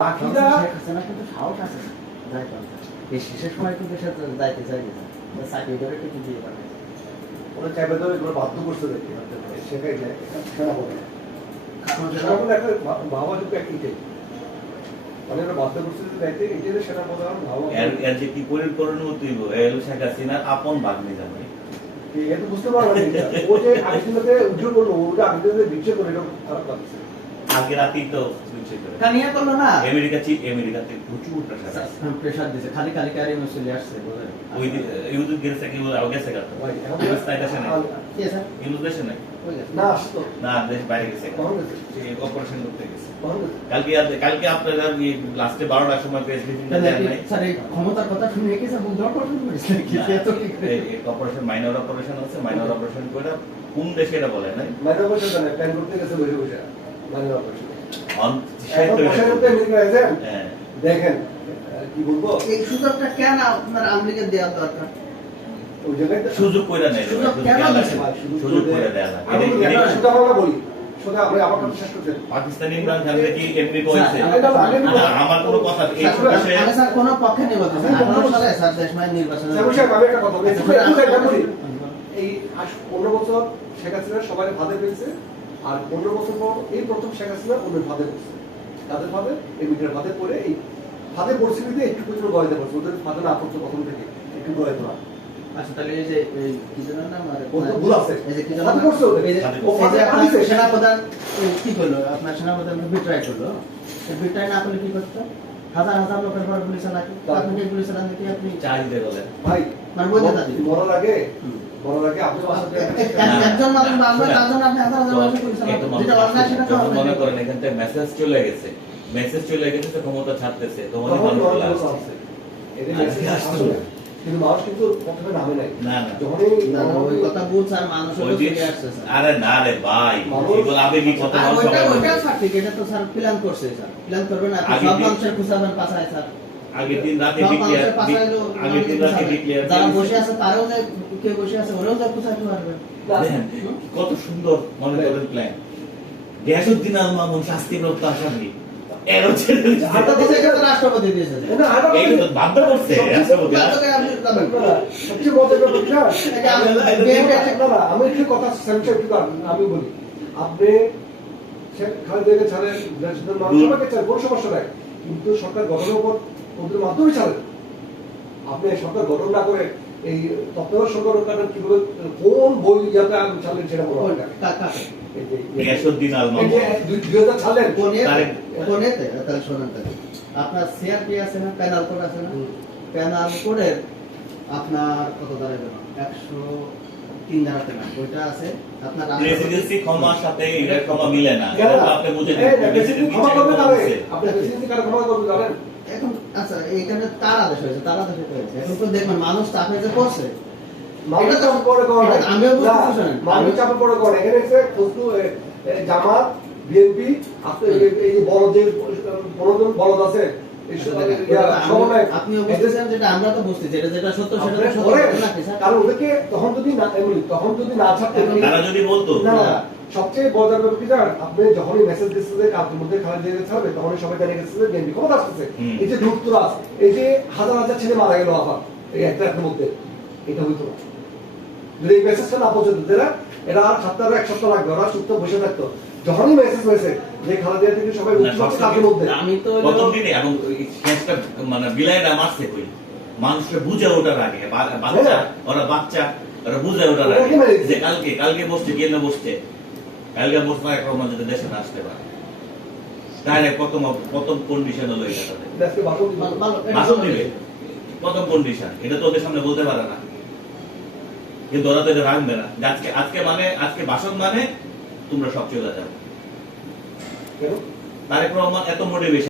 বাকিরা হাসিনা কিন্তু সাহস আছে যাইতে এই শেষের সময় কিন্তু সে যাইতে চাইছে চাকরি করে কিন্তু দিয়ে পাঠায় ওরা চাইবে ধরে এগুলো বাধ্য করছে দেখি সেটাই সেনা বলে সেনা বলে একটা ভাবা যুক্ত একটি মানে ওরা বাধ্য করছে যে দায়িত্বে এটাই সেনা প্রধান ভাবা এর যে কি পরিকল্পনা তুইব এল শেখ হাসিনার আপন ভাগ্নে জামাই এটা বুঝতে পারলাম না ও যে আরেকজনকে উজ্জ্বল করলো ওটা আরেকজনকে বিচ্ছে করে এটা খারাপ লাগছে আগে রাতেই তো সুইচ করে কানিয়া করলো না আমেরিকাতে প্রচুর প্রেসার দিছে খালি খালি কারি চলে আসছে বলে ওই ইউদ্যুৎ গেছে কি বলে আগে গেছে কাটো ভাই এখন অবস্থা এটা না কি আছে ইউদ্যুৎ দেশে নাই না আসতো না দেশ বাইরে গেছে কখন গেছে এই অপারেশন করতে গেছে কখন গেছে কালকে আপনারা লাস্টে 12টার সময় প্রেস ব্রিফিং দেন নাই স্যার এই ক্ষমতার কথা শুনে কি স্যার বুঝতে পারছেন কি এত কি এই অপারেশন মাইনর অপারেশন আছে মাইনর অপারেশন করে কোন দেশে এটা বলে নাই মাইনে বসে জানে প্ল্যান করতে গেছে বসে বসে মাইনে অপারেশন অন এখন বসে করতে আমেরিকা এজেন্ট হ্যাঁ দেখেন কি বলবো এই সুযোগটা কেন আপনার আমলিকে দেওয়া দরকার ওই জায়গায় সুযোগ কইরা নেই সুযোগ কেন দিছে? সুযোগ কইরা দেয়া না আমি সেটা আমরা বলি সেটা আমরা আবার কথা শেষ করতে পাকিস্তানি ইমরান খান কি এমপি কইছে না, আমার কোনো কথা এই বিষয়ে আমি স্যার কোনো পক্ষে নেব না 18 সালে স্যার দেশমায় নির্বাচন সাহেব আমি একটা কথা বলি এই 15 বছর শেখ হাসিনা সবাই ফাঁদে পেয়েছে আর 15 বছর পর এই প্রথম শেখ হাসিনা অন্য ফাঁদে পড়ছে তাদের ফাঁদে এই মিডিয়ার ফাঁদে পড়ে এই ফাঁদে পরিস্থিতিতে একটু পর্যন্ত গড়াইতে পারছে ওদের ফাঁদে না পড়ছে প্রথম থেকে একটু গড়াইতে পারে আচ্ছা তাহলে এই যে এই কি জানেন না মানে ভুল আছে এই যে কি ফাঁদে জানেন পড়ছে ওদের এই যে ও ফাঁদে পালিয়েছে সেনাপ্রধান কি করলো আপনার সেনাপ্রধান বিট্রাই করলো এই বিট্রাই না করলে কি করতে হাজার হাজার লোকের পর পুলিশ আলাকে আপনি কি পুলিশ আলাকে কি আপনি চাহিদা বলেন ভাই মানে বলতে দাদি মরার আগে আপনি একজন মানুষ বাংলা তাজন আপনি হাজার হাজার মানুষ পুলিশ আলাকে যেটা অন্যায় সেটা তো যখন মনে করেন এখান থেকে মেসেজ চলে গেছে তো ক্ষমতা ছাড়তেছে তোমাদের মানুষ চলে আসছে কিন্তু মানুষ কিন্তু প্রথমে নামে নাই না না যখনই না না, ওই কথা বলছে আর মানুষ ওই যে চলে আসছে স্যার আরে না রে ভাই এগুলো আবেগী কথা আর মানুষ ওইটা সবাই ওইটা বলছে। স্যার ঠিক এটা তো স্যার প্ল্যান করছে স্যার প্ল্যান করবেন আপনি আগে সব দিন- মানুষের খুশাবেন পাছায় স্যার আগের দিন রাতে সব ডিক্লেয়ার মানুষের পাছায় আগের দিন রাতে ডিক্লেয়ার যারা বসে আছে তারাও যে কে বসে আছে ওরাও যে খুশাতে পারবে দেখেন কত সুন্দর মনে করেন প্ল্যান গিয়াসউদ্দিন আল মামুন শাস্তিপ্রাপ্ত আসামি এরও ছেড়ে দিচ্ছে। হাতে দিছে কিন্তু রাষ্ট্রপতি দিয়েছে না আরো এই তো বাধ্য করছে রাষ্ট্রপতি। তাহলে আপনি যাবেন সবচেয়ে মজার ব্যাপার কি জানেন? এটা আমি না, আমি একটু কথা সেন্সার একটু আমি বলি আপনি খালেদাকে ছাড়েন সবাইকে ছাড়েন কোনো সমস্যা নাই কিন্তু সরকার গঠনের উপর ওদের মাধ্যমে ছাড়েন আপনি সরকার গঠন না করে এই তত্ত্বাবধায়ক সরকার কিভাবে কোন বই ইয়াতে ছাড়লেন সেটা বলা হয় না গিয়াসউদ্দিন আল এই মামুন যে 2000 ছাড়লেন কোনেতে তাহলে শোনেন তাহলে আপনার সিআরপি আছে না প্যানাল কোড আছে না প্যানাল কোডের আপনার কত দাঁড়াবে 103 দাঁড়াতে না ওইটা আছে আপনার প্রেসিডেন্সি ক্ষমার সাথে এর ক্ষমা মিলে না এটা তো আপনি বুঝে এই নেন প্রেসিডেন্ট ক্ষমা করবে তাহলে আপনি প্রেসিডেন্সি কার ক্ষমা করবে জানেন এখন আচ্ছা এইখানে তার আদেশ হয়েছে তার আদেশ হয়েছে এখন তো দেখবেন মানুষ চাপে যে করছে মানুষ চাপ পড়ে করে আমিও বুঝতে শুনেন মানুষ চাপ পড়ে করে এখানে এসে ফজলু জামাত বিএনপি আপনার এই যে বড় যে বলদ আছে এই আপনিও বুঝতেছেন যেটা আমরা তো বুঝতেছি যেটা সত্য সেটা তো সত্য না কি স্যার কারণ ওদেরকে তখন যদি না ছাড়তে তারা যদি বলতো না সবচেয়ে মজার ব্যাপার কি জানেন আপনি যখনই মেসেজ দিচ্ছে যে কালকের মধ্যে খালেদ জিয়া ছাড়বে তখনই সবাই জানিয়ে গেছে যে বিএনপি ক্ষমতা আসতেছে এই যে ধূর্তরাজ এই যে হাজার হাজার ছেলে মারা গেল আবার এই একটা রাতের মধ্যে এটা হইতো না যদি এই মেসেজটা না পৌঁছতো এরা আর সপ্তাহে এক সপ্তাহ লাগবে ওরা চুপচাপ বসে থাকতো যখনই মেসেজ হয়েছে যে খালেদ জিয়া থেকে সবাই উঠছে কালকের মধ্যে আমি তো প্রথম দিনে এবং শেষটা মানে বিলাইটা মারছে কই মানুষকে বুঝে ওঠার আগে বাচ্চা ওরা বুঝে ওঠার আগে যে কালকে বসছে কে না বসছে কালকে বসছে এক রকম যদি দেশে না আসতে পারে তাহলে প্রথম কন্ডিশন হলো এটা তাদের আজকে ভাষণ দিবে প্রথম কন্ডিশন এটা তো ওদের সামনে বলতে পারে না কিন্তু ওরা তো এটা রাখবে না আজকে ভাষণ মানে তোমরা সব চলে যাও কেন তারেক রহমান এত মোটিভেশন